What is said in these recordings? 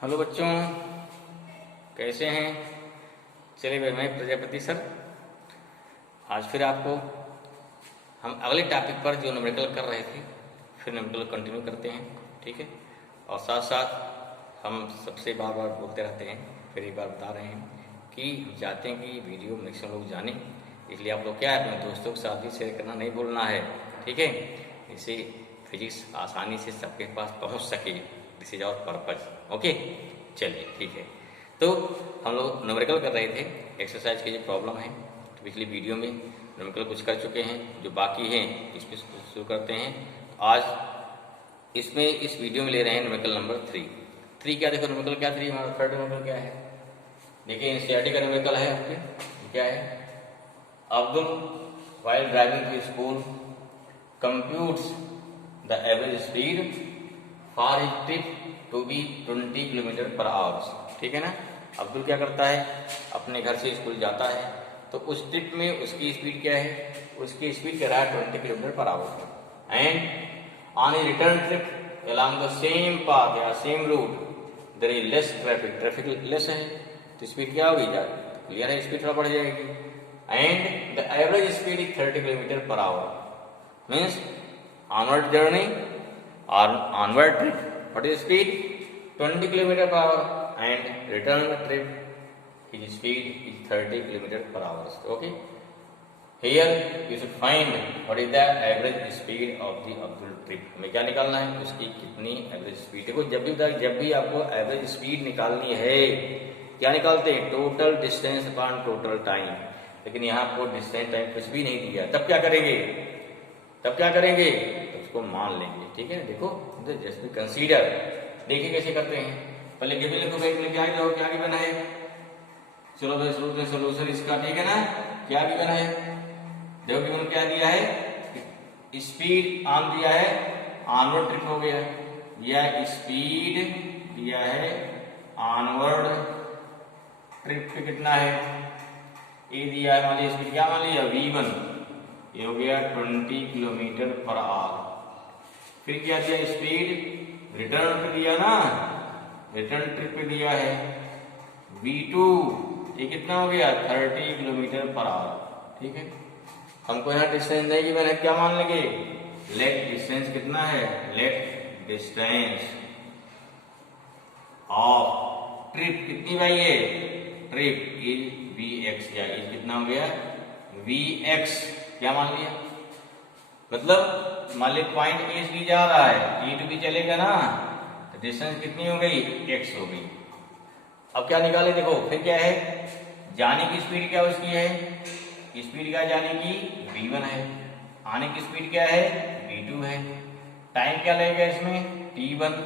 Hello बच्चों, कैसे हैं? चलिए भाई, मैं प्रजापति सर आज फिर आपको हम अगले टॉपिक पर जो न्यूमेरिकल कर रहे थे फिर न्यूमेरिकल कंटिन्यू करते हैं। ठीक है, और साथ साथ हम सबसे बार बार बोलते रहते हैं, फिर एक बार बता रहे हैं कि हम चाहते हैं कि वीडियो मैक्सिमम लोग जाने, इसलिए आप लोग क्या है अपने दोस्तों के साथ भी शेयर करना नहीं भूलना है। ठीक है, इससे फिजिक्स आसानी से सबके पास पहुंच सके। This is our purpose. Okay, चलिए ठीक है। तो हम लोग न्यूमेरिकल कर रहे थे, एक्सरसाइज की जो प्रॉब्लम है। तो पिछली वीडियो में न्यूमेरिकल कुछ कर चुके हैं, जो बाकी हैं इसमें शुरू करते हैं। आज इसमें इस वीडियो में ले रहे हैं न्यूमेरिकल नंबर 3। क्या देखो, न्यूमेरिकल क्या 3 हमारा थर्ड न्यूमेरिकल क्या है? देखिए, एनसीईआरटी का न्यूमेरिकल है आपके, क्या है? Abdul while driving to school computes the average speed for his trip to be 20 kilometre per our. ठीक है ना, अब्दुल क्या करता है, अपने घर से स्कूल जाता है, तो उस ट्रिप में उसकी स्पीड क्या है? उसकी स्पीड कह रहा है 20 kilometre per hour. And on a return trip along the same path या same route there is less traffic, traffic less है तो स्पीड क्या होगी? क्लियर है, स्पीड थोड़ा बढ़ जाएगी। And the average speed is 30 kilometre per our. Means onward journey or onward trip, what is speed? 20 kilometre per our, and return trip his speed is 30 kilometre per our. Okay, here you should find what is the average speed of the Abdul trip। हमें क्या निकालना है? उसकी कितनी average speed. देखो, जब भी आपको एवरेज स्पीड निकालनी है, क्या निकालते हैं? Total distance upon total time. लेकिन यहाँ आपको डिस्टेंस टाइम कुछ भी नहीं दिया, तब क्या करेंगे? तो उसको मान लेंगे। ठीक है, देखो जस्ट बी कंसीडर। देखिए कैसे करते हैं, पहले गिवन लिखो, क्या जाओ, क्या गिवन है? चलो भाई शुरू से सोल्यूशन इसका। ठीक है ना, क्या गिवन है? देखो गिवन क्या दिया है? स्पीड ऑन दिया है, ऑनवर्ड ट्रिप हो गया, या स्पीड दिया है ऑनवर्ड ट्रिप पे कितना है? ए दिया है, मान लिया स्पीड क्या मान लिया? v1, ये हो गया 20 किलोमीटर पर आवर। फिर क्या दिया? स्पीड रिटर्न पे दिया ना, रिटर्न ट्रिप पे दिया है v2, ये कितना हो गया? 30 किलोमीटर पर आवर। ठीक है, हमको यहाँ डिस्टेंस नहीं गिवन है, क्या मान लेंगे? लेट डिस्टेंस कितना है? लेट डिस्टेंस ऑफ ट्रिप कितनी भाई है? ट्रिप इज vx, या इज कितना हो गया? vx, क्या मान लिया? मतलब मान ली पॉइंट ए से जा रहा है, e टू बी चलेगा ना, तो डिस्टेंस कितनी हो गई? x हो गई। अब क्या निकाले? देखो फिर क्या है, जाने की स्पीड क्या उसकी है? स्पीड क्या जाने की? v1 है। आने की स्पीड क्या है? v2 है। टाइम क्या लगेगा इसमें? t1।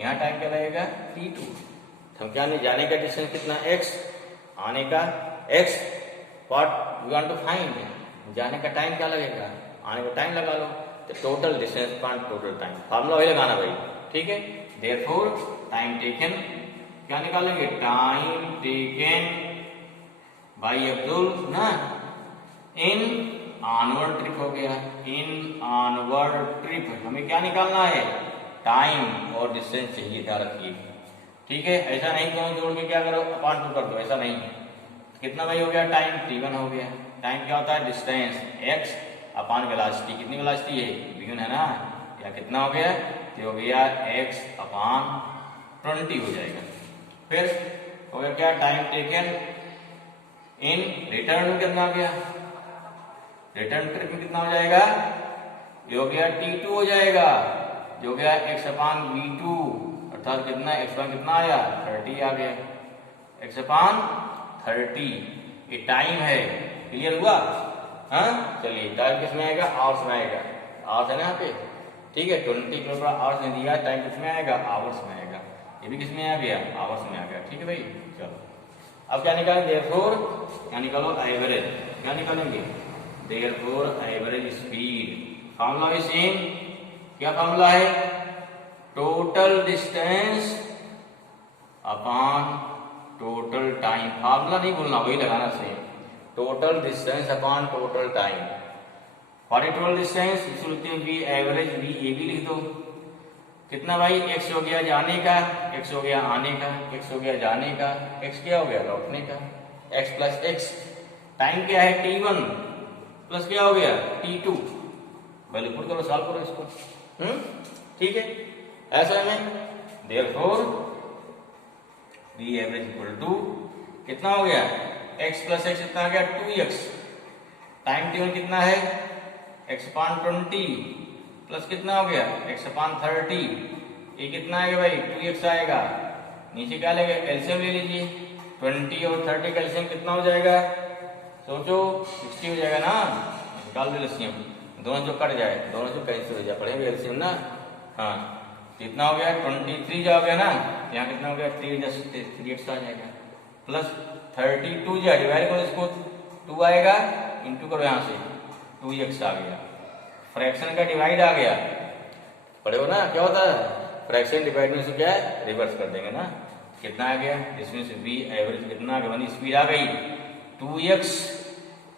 यहाँ टाइम क्या लगेगा? t2। हम क्या नहीं, जाने का डिस्टेंस कितना? x, आने का x। What we want to find? जाने का टाइम क्या लगेगा? आने का टाइम लगा लो, तो total distance upon total time, formula वही लगाना भाई। ठीक है, देयरफॉर टाइम टेकन क्या निकालेंगे? टाइम टेकन बाय अब्दुल ना इन ऑनवर्ड ट्रिप हो गया। इन ऑनवर्ड ट्रिप हमें क्या निकालना है? टाइम और डिस्टेंस चाहिए, ध्यान रखिए। ठीक है, ऐसा नहीं दोनों जोड़ के क्या करो? अपॉन 2 कर दो, ऐसा नहीं। कितना भाई हो गया? टाइम t1 हो गया। टाइम क्या होता है? Distance x upon velocity. कितनी वेलोसिटी है? v1 है ना, या कितना हो गया? तो हो गया x अपॉन 20 हो जाएगा। फिर हो गया क्या? टाइम टेकन इन रिटर्न में कितना हो गया? रिटर्न ट्रिप में कितना हो जाएगा? ये हो गया t2 हो जाएगा, जो हो गया x अपॉन v2, अर्थात कितना? x अपॉन कितना आया? 30 आ गया, x अपॉन 30। ये टाइम है, क्लियर हुआ? हाँ, चलिए टाइम किस में आएगा? आवर्स में आएगा। आवर्स है ना यहाँ पे। ठीक है, 20 किलोमीटर आवर्स ने दिया, टाइम किस में आएगा? आवर्स में आएगा। ये भी किस में आ गया? आवर्स में आ गया। ठीक है भाई, चलो अब क्या निकालेंगे? देयरफॉर क्या निकालो? एवरेज। क्या निकालेंगे? Therefore average speed. फार्मूला भी सेम। क्या फार्मूला है? Total distance upon total time. Formula नहीं भूलना, वही लगाना same. Total distance upon total time. For total distance इसको लिखते हैं वी एवरेज, वी ए भी लिख दो। कितना भाई, x हो गया जाने का, x हो गया आने का, x हो गया जाने का, x क्या हो गया लौटने का, x प्लस x। टाइम क्या है t1 प्लस क्या हो गया t2। वैल्यू पुट करो, सॉल्व करो इसको। ठीक है, ऐसा में therefore B average equal to कितना हो गया, x प्लस x कितना आ गया 2x। टाइम t1 कितना है x अपान 20 प्लस कितना हो गया x अपान 30। ये कितना आएगा भाई 2x आएगा। नीचे क्या लेंगे, एलसीएम ले लीजिए। 20 और 30 का एलसीएम कितना हो जाएगा, सोचो 60 हो जाएगा ना। निकाल दो एलसीएम, दोनों जो कट जाए, दोनों जो कैंसिल हो जाए, पढ़ेंगे एलसीएम ना। हाँ कितना हो गया 23 जो हो गया ना, यहाँ कितना हो गया 3x आ जाएगा प्लस 32 जो डिवाइड करो इसको 2 आएगा, इंटू करो यहाँ से 2x आ गया। फ्रैक्शन का डिवाइड आ गया, पढ़े हो ना क्या होता है, फ्रैक्शन डिवाइड में से क्या है रिवर्स कर देंगे ना। कितना आ गया, इसमें से v एवरेज कितना आ गया, यानी स्पीड आ गई 2x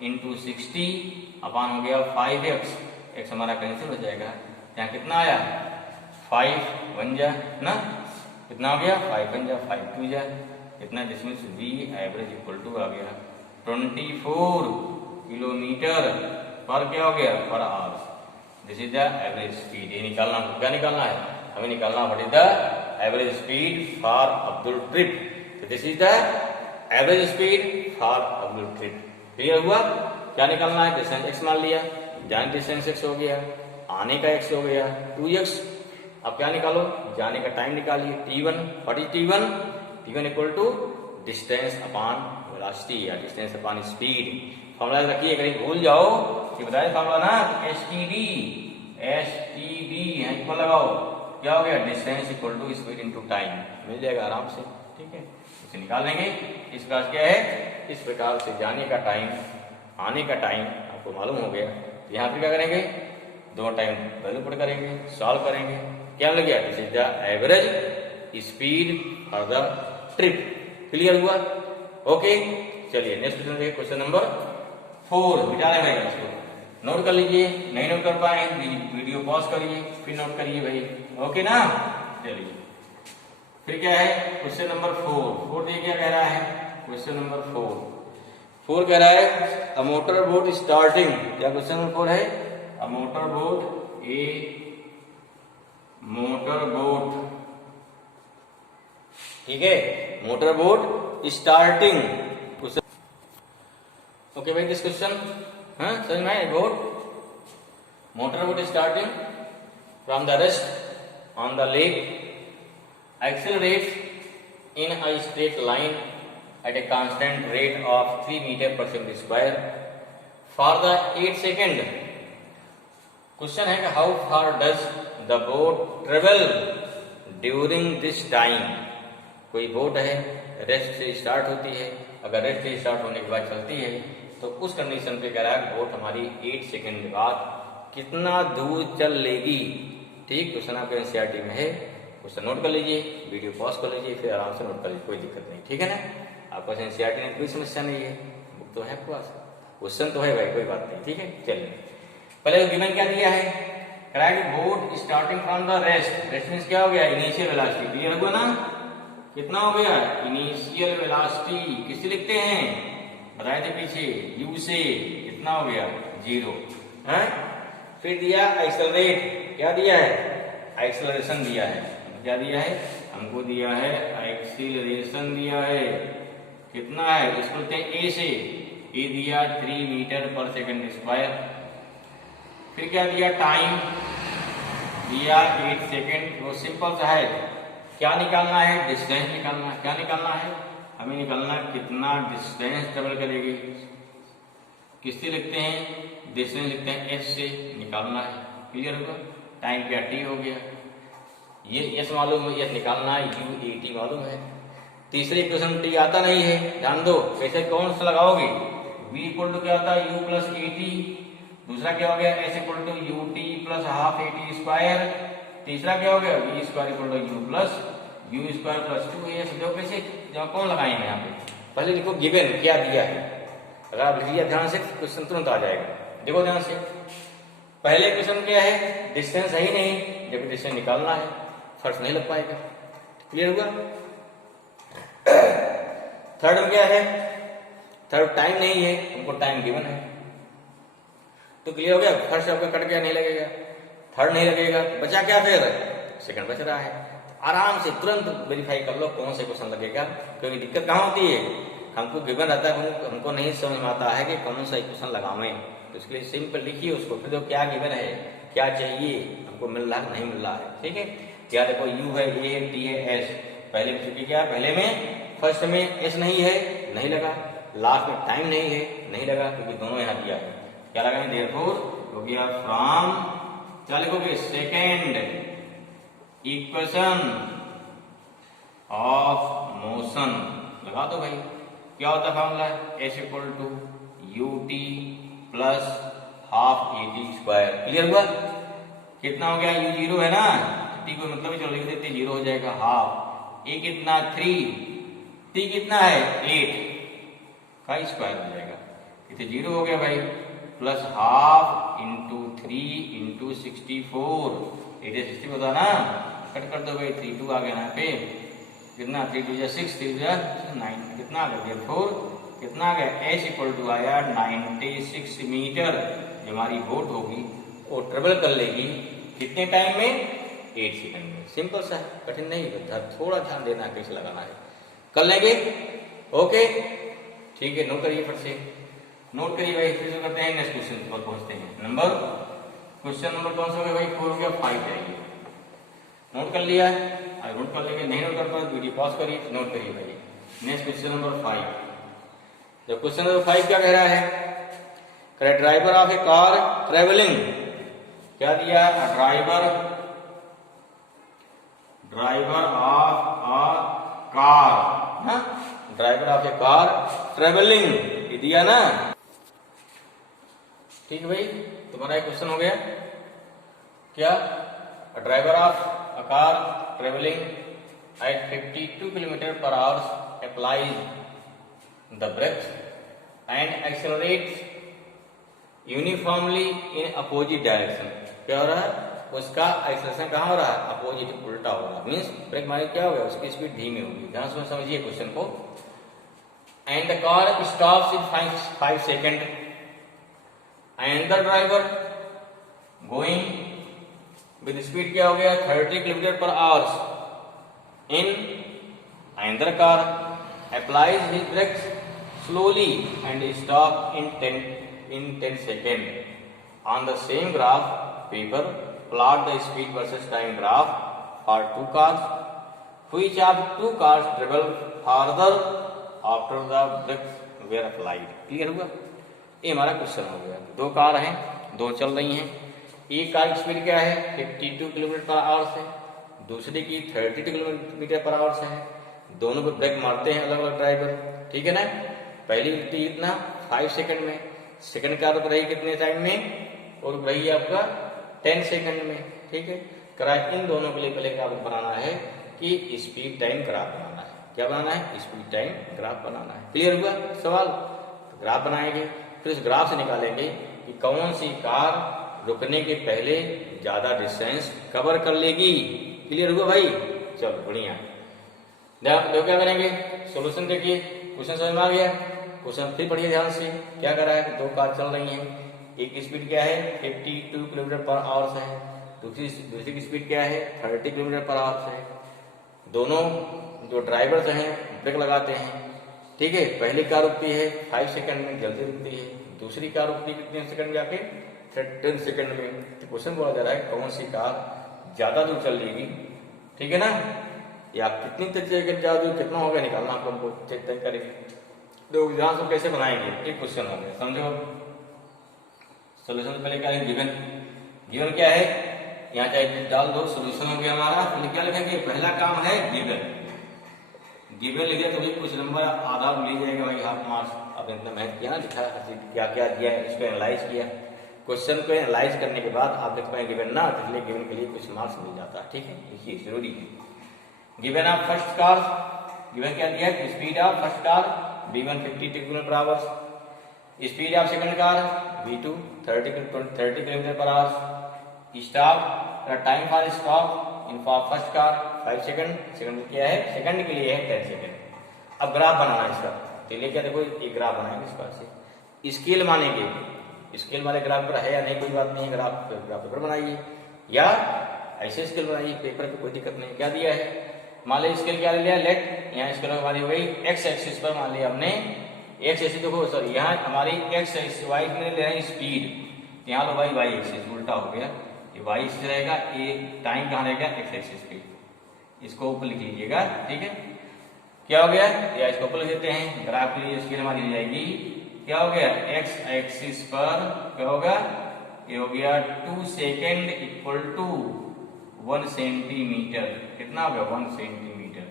इंटू 60 अपान हो गया 5x। x हमारा कैंसिल हो जाएगा, यहाँ कितना आया 5 बन जा ना, कितना हो गया 5 बन जा 5 2 जा कितना, जिसमें से v एवरेज इक्वल टू आ गया 24 किलोमीटर पर क्या हो गया per hour. This is the average speed. ये निकालना, क्या निकालना है हमें, निकालना what is the average speed for Abdul trip. तो this is the average speed for Abdul trip. Clear हुआ, क्या निकालना है, डिस्टेंस x मान लिया, जाने डिस्टेंस x हो गया, आने का x हो गया 2x। अब क्या निकालो, जाने का टाइम निकालिए t1। What is t1, t1 equal to distance upon velocity या डिस्टेंस अपॉन स्पीड। फॉर्मूला रखिए, कहीं भूल जाओ कि बताए फॉर्मूला ना, STD इक्वल लगाओ, क्या हो गया distance equal to speed into time, मिल जाएगा आराम से। ठीक है, इसे निकाल लेंगे। इस प्रकार क्या है, इस प्रकार से जाने का टाइम आने का टाइम आपको मालूम हो गया। यहाँ पे क्या करेंगे, दो टाइम वैल्यू पुट करेंगे, सॉल्व करेंगे, क्या लग गया this is the average speed for the trip. Clear हुआ, ओके। चलिए नेक्स्ट क्वेश्चन देखिए, क्वेश्चन नंबर 4 मिटाने में इसको नोट कर लीजिए, नहीं नोट कर पाए वीडियो पॉज करिए फिर नोट करिए भाई, ओके ना। चलिए फिर क्या है क्वेश्चन नंबर 4 देखिए क्या कह रहा है। क्वेश्चन नंबर 4 कह रहा है अ मोटर बोट स्टार्टिंग, क्या क्वेश्चन नंबर 4 है, अ मोटर बोट, ठीक है, मोटर बोट स्टार्टिंग। ओके भाई, दिस क्वेश्चन समझ में आया, boat motor boat starting from the rest on the lake, accelerates in a straight line at a constant rate of 3 meter per second square for the 8 second. Question है कि how far does the boat travel during this time. कोई boat है, rest से start होती है, अगर rest से start होने के बाद चलती है तो उस कंडीशन पे कह रहा है बोट हमारी 8 सेकेंड के बाद कितना दूर चल लेगी। ठीक, क्वेश्चन आपके एनसीईआरटी में है, क्वेश्चन नोट कर लीजिए, वीडियो पॉज कर लीजिए, फिर आराम से नोट कर लीजिए, कोई दिक्कत नहीं, ठीक है ना। आपको एनसीईआरटी में कोई समस्या नहीं है, बुक तो है पास, क्वेश्चन तो है भाई, कोई बात नहीं, ठीक है। चलिए पहले गिवन क्या दिया है, कह रहा है कि boat starting from the rest, rest means क्या हो गया इनिशियल वेलोसिटी, क्लियर हुआ ना, कितना हो गया इनिशियल वेलोसिटी, किससे लिखते हैं बताए थे पीछे, u से, कितना हो गया 0 है। फिर दिया एक्सेलरेट, क्या दिया है एक्सेलरेशन दिया है, क्या दिया है हमको दिया है एक्सीलरेशन दिया है, कितना है इसको बोलते हैं ए से, ए दिया 3 मीटर पर सेकंड स्क्वायर। फिर क्या दिया टाइम दिया 8 सेकंड, वो सिंपल सा है, क्या निकालना है डिस्टेंस निकालना है, क्या निकालना है हमें निकालना कितना डिस्टेंस ट्रेवल करेगी, किससे लिखते हैं डिस्टेंस लिखते हैं एस से, निकालना है, क्लियर होगा। टाइम क्या टी हो गया, ये एस मालूम है, एस निकालना है, यू ए टी मालूम है। तीसरे इक्वेशन टी आता नहीं है, ध्यान दो कैसे कौन सा लगाओगे, v इक्वल टू क्या आता है u प्लस ए टी, दूसरा क्या हो गया s equal to U T plus half A T square, तीसरा क्या हो गया v square equal to U plus U square plus 2as। देखो कैसे कौन लगाएंगे यहाँ पे, पहले देखो गिवन क्या दिया है, अगर आप लिख लिया ध्यान से क्वेश्चन तुरंत आ जाएगा। देखो ध्यान से, पहले क्वेश्चन क्या है डिस्टेंस है ही नहीं, जब डिस्टेंस निकालना है, फर्स्ट नहीं लग पाएगा। क्लियर हुआ? थर्ड में क्या है? थर्ड टाइम नहीं है, हमको टाइम गिवन है। तो क्लियर हो गया, फर्स्ट आपका कट गया, नहीं लगेगा, थर्ड नहीं लगेगा, बचा क्या फिर? सेकंड बच रहा है। आराम से तुरंत वेरीफाई कर लो कौन से क्वेश्चन लगेगा, क्योंकि दिक्कत कहाँ होती है, हमको गिवन रहता है, हमको नहीं समझ में आता है कि कौन सा क्वेश्चन लगावें। तो इसके लिए सिंपल लिखिए उसको, फिर देखो क्या गिवन है, क्या चाहिए, हमको मिल रहा है नहीं मिल रहा है। ठीक है, क्या देखो यू है, ए है, टी है, एस। पहले में चूंकि क्या, पहले में फर्स्ट में एस नहीं है, नहीं लगा, लास्ट में टाइम नहीं है, नहीं लगा, क्योंकि दोनों यहाँ दिया है। क्या लगाएंगे? देयरफॉर हो गया फ्रॉम, क्या लिखोगे? सेकेंड इक्वेशन ऑफ मोशन लगा दो भाई। क्या होता है formula? S equal to U T plus half A T square. Clear हुआ? कितना हो गया? यू जीरो है ना, टी को मतलब चलो लिख देते, जीरो हो जाएगा हाफ, ए कितना 3, टी कितना है 8 का स्क्वायर हो जाएगा, ये तो जीरो हो गया भाई, प्लस हाफ इंटू 3 इंटू 64, 60 होता ना, कट कर दो भाई, 3 2 आ गया यहाँ पे, कितना 3 2 6 3 9, कितना आ गया? 4 कितना आ गया? एच इक्वल टू आया 96 मीटर। हमारी बोट होगी वो ट्रेवल कर लेगी कितने टाइम में? 8 सेकंड में। सिंपल सा है, कठिन नहीं है, थोड़ा ध्यान देना है कैसे लगाना है, कर लेंगे। ओके ठीक है, नोट करिए फट से, नोट करिए भाई। फिर करते हैं नेक्स्ट क्वेश्चन पर पहुंचते हैं। क्वेश्चन नंबर कौन सा हो गया भाई? 4 हो गया, 5 जाएगी। नोट कर लिया है? अगर नोट कर लेंगे, नहीं नोट कर पाए वीडियो पॉज करिए, नोट करिए भाई। Next question number 5। जब क्वेश्चन नंबर 5 क्या कह रहा है? Driver of A car travelling, क्या दिया? Driver of a car, driver of A car travelling, ये दिया ना। ठीक है भाई, तुम्हारा क्वेश्चन हो गया क्या? Driver of a car travelling at 52 kilometre per hour applies the brake and accelerates uniformly in opposite direction. क्या हो रहा है? उसका एक्सेलरेशन कहाँ हो रहा है? अपोजिट, उल्टा हो रहा है। मीन्स ब्रेक मारे क्या होगा? उसकी स्पीड धीमी होगी। ध्यान से समझिए क्वेश्चन को। And the car stops in 5 second and the driver going with speed क्या हो गया? 30 kilometre per hours in another car applies his brakes slowly and stop in 10 seconds. On the same graph paper, plot the speed versus time graph for 2 cars. Which of 2 cars travel farther after the brakes were applied? Clear हुआ? ये हमारा question हो गया। 2 car हैं, 2 चल रही हैं। एक कार की स्पीड क्या है? 52 किलोमीटर पर आवर से, दूसरी की 32 किलोमीटर पर आवर से है। दोनों को ब्रेक मारते हैं अलग अलग ड्राइवर, ठीक है ना। पहली कितना? 5 सेकंड में, सेकंड कार रुक रही कितने टाइम में? और रुक रही है आपका 10 सेकंड में, ठीक है। कराए इन दोनों के लिए पहले आपको बनाना है कि स्पीड टाइम ग्राफ बनाना है। क्या बनाना है? स्पीड टाइम ग्राफ बनाना है। क्लियर हुआ सवाल? तो ग्राफ बनाएंगे, फिर उस ग्राफ से निकालेंगे कि कौन सी कार रुकने के पहले ज्यादा डिस्टेंस कवर कर लेगी। क्लियर हुआ भाई? चलो बढ़िया। देखो क्या करेंगे, सोल्यूशन देखिए। क्वेश्चन समझ में आ गया? क्वेश्चन फिर पढ़िए ध्यान से। क्या कर रहा है? 2 कार चल रही हैं, एक की स्पीड क्या है? 52 किलोमीटर पर आवर से है, दूसरी की स्पीड क्या है? 30 किलोमीटर पर आवर से है। दोनों जो ड्राइवर्स हैं ब्रेक लगाते हैं, ठीक है। पहली कार रुकती है 5 सेकंड में, जल्दी रुकती है। दूसरी कार रुकती है कितने सेकंड में? जाके 10 सेकंड में। तो क्वेश्चन बोला जा रहा है कौन सी कार ज्यादा दूर चल लेगी, ठीक है ना, या कितनी तक ज्यादा दूर, कितना होगा निकालना आप लोगों को, चेक तय करेंगे। तो एग्जाम को कैसे बनाएंगे? एक क्वेश्चन हो गया, समझो। सोल्यूशन पहले क्या है? गिवन। गिवन क्या है? यहाँ चाहे डाल दो, सोल्यूशन हो गया हमारा। तो क्या लिखेंगे? पहला काम है गिवन। गिवन लिखे तो भी कुछ नंबर आधा ले जाएगा भाई, हाफ मार्क्स। अब इतना मेहनत किया ना, लिखा क्या क्या दिया है, इसको एनालाइज किया। क्वेश्चन को एनालाइज करने के बाद आप लिख पाए गिवन ना, तो गिवन के लिए कुछ मार्क्स मिल जाता है, ठीक है। ये जरूरी है। Given of first car, given क्या दिया है? Speed of first car V1 50 kilometre per our, speed of second car V2 30 kilometre per our, stop time for stop in first car 5 second, second क्या है, सेकंड के लिए है 10 second. अब graph बनाना है इसका, तो लेके देखो एक ग्राफ बनाएंगे इस बार से, स्केल मानेंगे, स्केल वाले ग्राफ पर है या नहीं कोई बात नहीं, ग्राफ पेपर बनाइए या ऐसे स्केल बनाइए पेपर पे, कोई दिक्कत नहीं। क्या दिया है, मान लीजिए स्केल क्या ले लिया, लेट यहाँ स्केल हमारी हो गई एक्स एक्सिस पर, मान लिया हमने एक्स एक्सिस, देखो सॉरी यहाँ हमारी एक्स एक्सिस, वाई में ले रहे हैं स्पीड, यहाँ लो भाई वाई एक्सिस उल्टा हो गया, ये वाई एक्सिस रहेगा, ये टाइम कहाँ रहेगा एक्स एक्सिस पे, इसको ऊपर लिख लीजिएगा, ठीक है। क्या हो गया, या इसको ऊपर लिख देते हैं, ग्राफ के लिए स्केल हमारी हो जाएगी, क्या हो गया, एक्स एक्सिस पर क्या होगा, ये हो गया 2 सेकेंड इक्वल टू 1 सेंटीमीटर, कितना हो गया 1 सेंटीमीटर,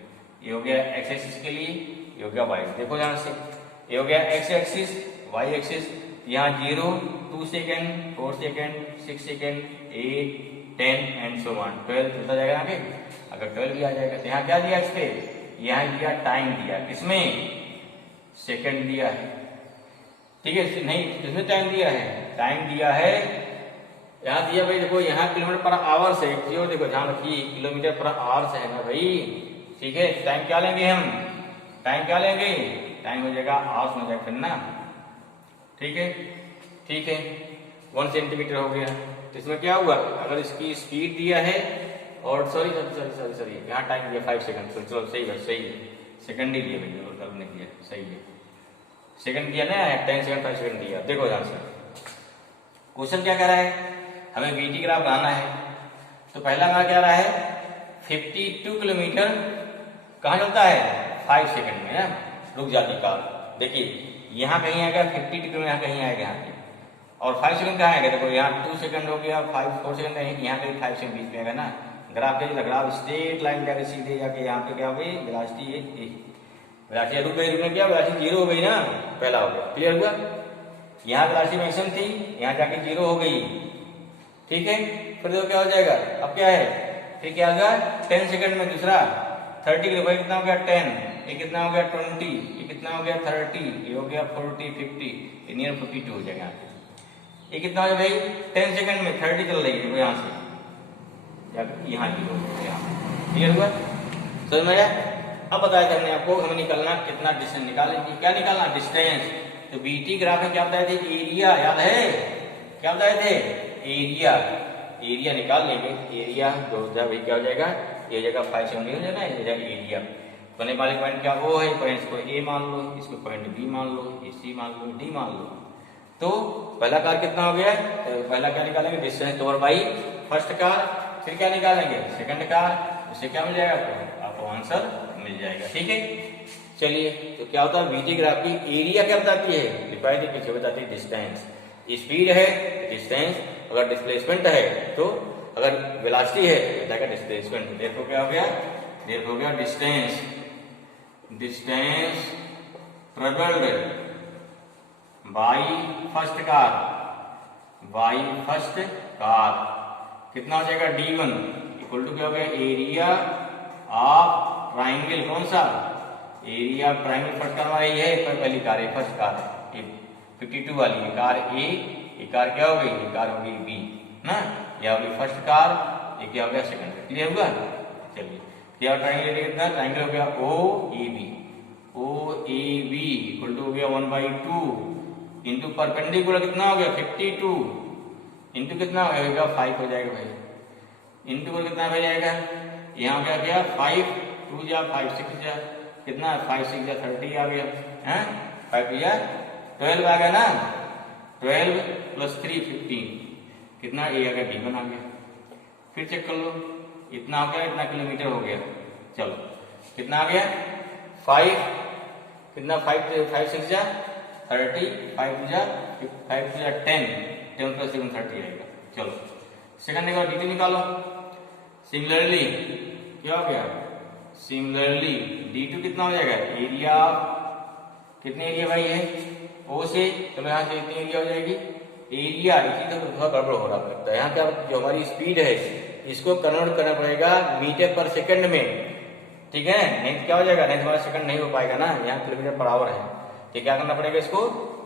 ये हो गया एक्स एक्सिस के लिए, ये हो गया वाई। देखो यहां से ये हो गया एक्स एक्सिस, वाई एक्सिस, यहाँ 0, 2 second, 4 second, 6 second, 8, 10 and so on 12 होता जाएगा आगे, अगर 12 भी आ जाएगा तो यहाँ क्या दिया इस पे, यहाँ दिया टाइम दिया, किसमें सेकेंड दिया है, ठीक है, नहीं किसमें टाइम दिया है, टाइम दिया है यहाँ दिया भाई, देखो यहाँ किलोमीटर पर आवर से, जो देखो ध्यान रखिए किलोमीटर पर आवर से है ना भाई, ठीक है। टाइम क्या लेंगे हम, टाइम क्या लेंगे, टाइम हो जाएगा आवर्स में हो जाएगा फिर ना, ठीक है, ठीक है। 1 सेंटीमीटर हो गया, तो इसमें क्या हुआ, अगर इसकी स्पीड दिया है और सॉरी यहाँ टाइम दिया 5 सेकंड, तो चलो सही है, सही है, सेकंड ही दिया भैया और गलत नहीं दिया, सही है, सेकंड दिया ना, 10 सेकंड 5 सेकंड दिया। देखो ध्यान से क्वेश्चन क्या कह रहा है, हमें वीटी ग्राफ बनाना है, तो पहला हमारा क्या रहा है 52 किलोमीटर कहाँ चलता है 5 सेकंड में ना, रुक जाती कार, देखिए यहाँ कहीं आएगा 52 किलोमीटर, यहाँ कहीं आएगा यहाँ पे, और 5 सेकंड कहाँ आएगा, देखो यहाँ 2 सेकंड हो गया, 4 सेकंड यहाँ कहीं 5 सेकंड बीच में आएगा ना। ग्राफ के ग्राफ स्ट्रेट लाइन जाके सीधे जाके यहाँ पे क्या हो गई वेलोसिटी, वेलोसिटी रुक गई, रुकने क्या वेलोसिटी 0 हो गई ना, पहला हो गया, क्लियर हुआ, यहाँ वेलोसिटी मैक्सिमम थी, यहाँ जाके 0 हो गई, ठीक है। फिर तो क्या हो जाएगा, अब क्या है, फिर क्या होगा 10 सेकंड में दूसरा 30 के भाई कितना हो गया 10, ये कितना हो गया 20, ये कितना हो गया 30, ये हो गया 40, 50, ये नियर 52 हो जाएगा। ये कितना हो गया भाई 10 सेकंड में 30 चल रही है, यहाँ से यहाँ क्लियर हुआ, समझ में आया। अब बताया था हमने आपको, हमें निकालना कितना डिस्टेंस निकालेंगे, क्या निकालना डिस्टेंस, तो बीटी ग्राफ में क्या बताए थे, एरिया याद है, क्या बताए थे एरिया, एरिया निकाल लेंगे, एरिया जो भाई क्या हो जाएगा, ये जगह 5 सेकंड हो जाएगा, ये जगह एरिया बने वाले पॉइंट क्या वो है, पॉइंट को ए मान लो, इसको पॉइंट बी मान लो, ये सी मान लो, डी मान लो। तो पहला कार कितना हो गया, तो पहला क्या निकालेंगे distance cover by first car, फिर क्या निकालेंगे सेकंड कार, उससे क्या मिल जाएगा, तो आपको आंसर मिल जाएगा, ठीक है। चलिए तो क्या होता है बीटी ग्राफ की एरिया क्या बताती है, डिवाइड द पीछे बताती है डिस्टेंस, स्पीड है डिस्टेंस, अगर डिस्प्लेसमेंट है तो, अगर वेलोसिटी है तो बताएगा डिस्प्लेसमेंट। देखो क्या हो गया, देखो हो गया distance, distance travelled by first car, by first car कितना हो जाएगा d1 इक्वल टू क्या हो गया एरिया ऑफ ट्राइंगल, कौन सा area of triangle, first car हमारी है पहली कार है, फर्स्ट कार है 52 वाली है कार ए, ये कार क्या हो गई, ये कार हो गई बी ना, यह होगी फर्स्ट कार, ये क्या हो गया सेकंड, क्लियर हुआ। चलिए क्या ट्राइंगल कितना, ट्राइंगल हो गया O A B, O A B equal to हो गया 1/2 इंटू परपेंडिकुलर कितना हो गया 52 इंटू कितना हो गया 5 हो जाएगा भाई, इंटू को कितना हो जाएगा, यहाँ क्या गया 5 2 जा 5 6 जा कितना 5 6 जा 30 आ गया है, 5 जा 12 आ गया ना, 12 + 3 15 कितना ए आ गया d1 आ गया। फिर चेक कर लो इतना हो गया, इतना किलोमीटर हो गया, चलो कितना आ गया 5 कितना 5 6 जा 30, 5 2 जा 10, 10 + 7 30 आएगा। चलो सेकंड का dt निकालो, सिमिलरली क्या हो गया, सिमिलरली d2 कितना हो जाएगा, एरिया कितने एरिया भाई है ओ से, चलो यहाँ से इतनी एरिया हो जाएगी, एरिया इसी तो थोड़ा गड़बड़ हो रहा लगता है, यहाँ क्या जो हमारी स्पीड है इसको कन्वर्ट करना पड़ेगा मीटर पर सेकंड में, ठीक है, नहीं तो क्या हो जाएगा, नहीं हमारा सेकंड नहीं हो पाएगा ना, यहाँ किलोमीटर पर आवर है, तो क्या करना पड़ेगा इसको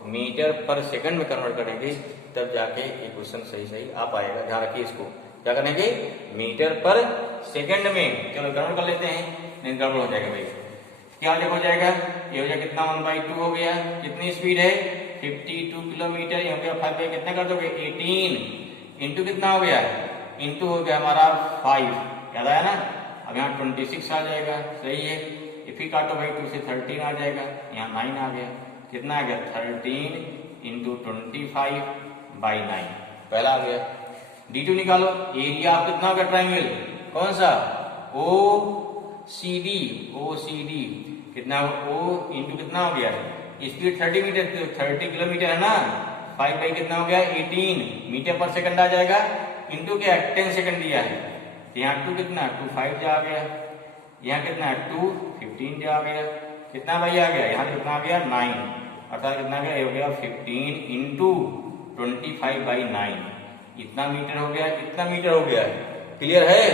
मीटर पर सेकंड में कन्वर्ट करेंगे, तब जाके ये क्वेश्चन सही सही आ पाएगा, ध्यान रखिए इसको, क्या करेंगे, मीटर पर सेकंड में। चलो गड़बड़ कर लेते हैं, नहीं गड़बड़ हो जाएगा भाई। क्या हो जाएगा, ये हो जाएगा कितना 1/2 हो गया। कितनी स्पीड है 52 किलोमीटर। ये हो गया 5 बाई कितना कर दोगे 18 इंटू कितना हो गया, इंटू हो गया हमारा 5, याद आया ना। अब यहाँ 26 आ जाएगा, सही है। ये फिर काटो भाई 2 से 13 आ जाएगा, यहाँ 9 आ गया। कितना आ गया 13 इंटू 25/9, पहला आ गया। D2 निकालो, एरिया आप कितना हो गया ट्राइंगल, कौन सा OCD, कितना O इंटू कितना हो गया, स्पीड 30 मीटर 30 किलोमीटर है ना, 5 बाई कितना हो गया 18 मीटर पर सेकंड आ जाएगा, इंटू क्या 10 सेकंड दिया है। यहाँ 2 कितना 2 5 जा आ गया, यहाँ कितना 2 15 जा आ गया, कितना भाई आ गया, यहाँ कितना आ गया 9, अर्थात कितना गया, हो गया 15 इंटू 25/9, इतना मीटर हो गया, इतना मीटर हो गया। क्लियर है,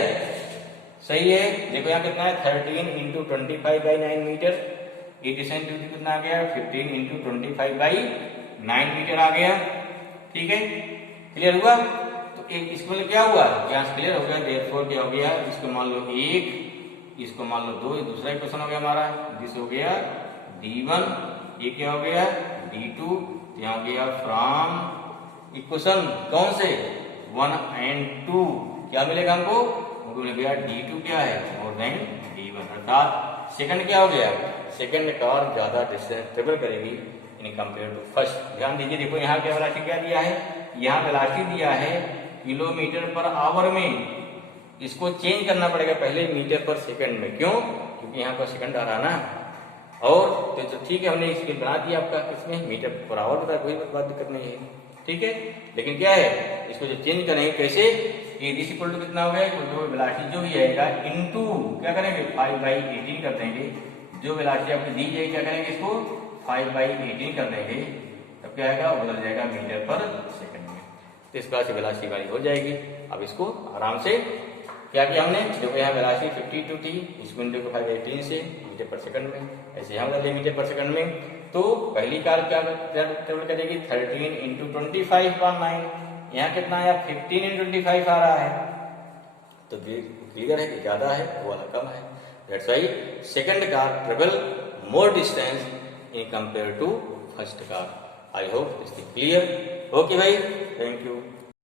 सही है। देखो यहाँ कितना है 13 इंटू 25/9 मीटर, 80 कितना आ गया 15 इंटू 25/9 मीटर आ गया। ठीक है, क्लियर हुआ। तो एक इसको मतलब क्या हुआ, यहाँ क्लियर हो गया। देयरफॉर क्या हो गया, इसको मान लो 1, इसको मान लो 2, दूसरा क्वेश्चन हो गया हमारा, जिस हो गया D1, ये क्या हो गया D2, यहाँ गया फ्रॉम इक्वेशन कौन से 1 and 2, क्या मिलेगा हमको मिल गया D2 क्या है मोर देन D1, अर्थात सेकंड क्या हो गया, सेकंड कार ज्यादा डिस्टेंस ट्रेवल करेगी इन कंपेयर टू फर्स्ट। ध्यान दीजिए, देखो यहाँ क्या वेलोसिटी क्या दिया है, यहाँ वेलोसिटी दिया है किलोमीटर पर आवर में, इसको चेंज करना पड़ेगा पहले मीटर पर सेकंड में। क्यों, क्योंकि यहाँ पर सेकंड आ रहा ना। और तो ठीक है, हमने स्केल बना दिया आपका, इसमें मीटर पर आवर बता, कोई बात दिक्कत नहीं है। ठीक है, लेकिन क्या है, इसको जो चेंज करेंगे कैसे, ये दिस इक्वल टू कितना हो गया, वेलोसिटी जो भी आएगा इनटू क्या करेंगे 5/18 कर देंगे। जो वेलोसिटी आपको दी जाएगी क्या करेंगे, इसको 5/18 कर देंगे, तब क्या आएगा, बदल जाएगा मीटर पर सेकंड में। तो इस प्रकार से वेलोसिटी वाली हो जाएगी। अब इसको आराम से क्या किया हमने, देखो यहाँ वेलोसिटी 52 थी, इसको इंटू 5/18 से मीटर पर सेकंड में, ऐसे यहाँ बदल मीटर पर सेकंड में। तो पहली कार क्या ट्रेवल करेगी 13 इंटू 25/9, यहाँ कितना आया 15 इंटू 25 आ रहा है। तो क्लियर है कि ज्यादा है, वो वाला कम है। That's why second car travel more distance in compare to first car. I hope it's clear. Okay भाई, थैंक यू।